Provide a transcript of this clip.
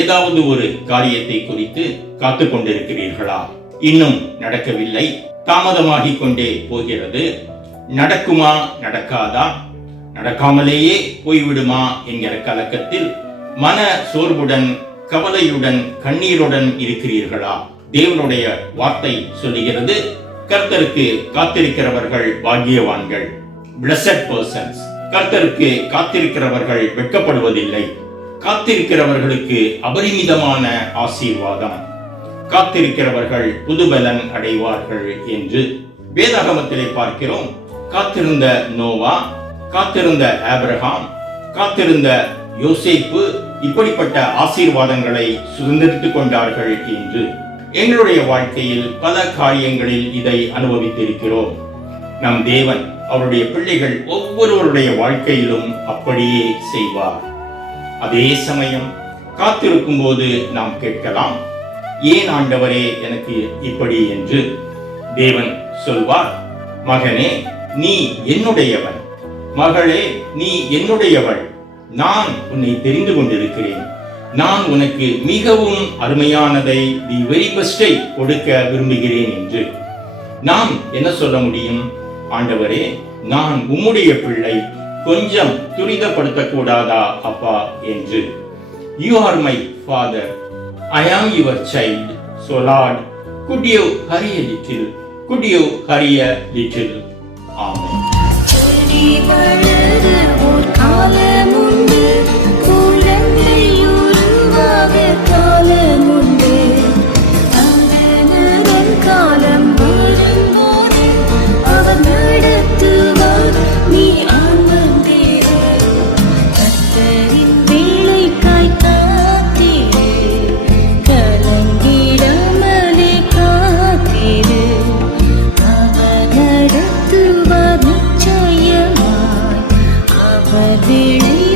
ஏதாவது ஒரு காரியத்தை குறித்து காத்து கொண்டிருக்கிறீர்களா? இன்னும் நடக்கவில்லை, தாமதமாகிக் கொண்டே போகிறது. நடக்குமா, நடக்காதா, நடக்காமலேயே போய்விடுமா என்கிற கலக்கத்தில் மன சோர்வுடன், கவலையுடன், கண்ணீருடன் இருக்கிறீர்களா? தேவனுடைய வார்த்தை சொல்லுகிறது, கர்த்தருக்கு காத்திருக்கிறவர்கள் பாக்கியவான்கள், பிளஸட் பர்சன்ஸ். கர்த்தருக்கு காத்திருக்கிறவர்கள் வெட்கப்படுவதில்லை. காத்திருக்கிறவர்களுக்கு அபரிமிதமான ஆசீர்வாதம். காத்திருக்கிறவர்கள் புதுபலன் அடைவார்கள் என்று வேதாகமத்திலே பார்க்கிறோம். காத்திருந்த நோவா, காத்திருந்த ஆபிரகாம், காத்திருந்த யோசேப்பு இப்படிப்பட்ட ஆசீர்வாதங்களை சுதந்திரித்துக் கொண்டார்கள் என்று எங்களுடைய வாழ்க்கையில் பல காரியங்களில் இதை அனுபவித்திருக்கிறோம். நம் தேவன் அவருடைய பிள்ளைகள் ஒவ்வொருவருடைய வாழ்க்கையிலும் அப்படியே செய்வார். அதே சமயம் காத்திருக்கும் போது நாம் கேட்கலாம், ஏன் ஆண்டவரே எனக்கு இப்படி என்று. தேவன் சொல்வார், மகனே நீ என்னுடையவன், மகளே நீ என்னுடையவள், நான் உன்னை தெரிந்து கொண்டிருக்கிறேன், நான் உனக்கு மிகவும் அருமையானதை, தி வெரி பெஸ்டை கொடுக்க விரும்புகிறேன் என்று. நாம் என்ன சொல்ல முடியும்? ஆண்டவரே, நான் உம்முடைய பிள்ளை, கொஞ்சம் துரிதப்படுத்தக்கூடாதா அப்பா என்று. You are my father, I am your child, so Lord, could you hurry a little? Could you hurry a little? Amen. நிச்சயமாய் அவர்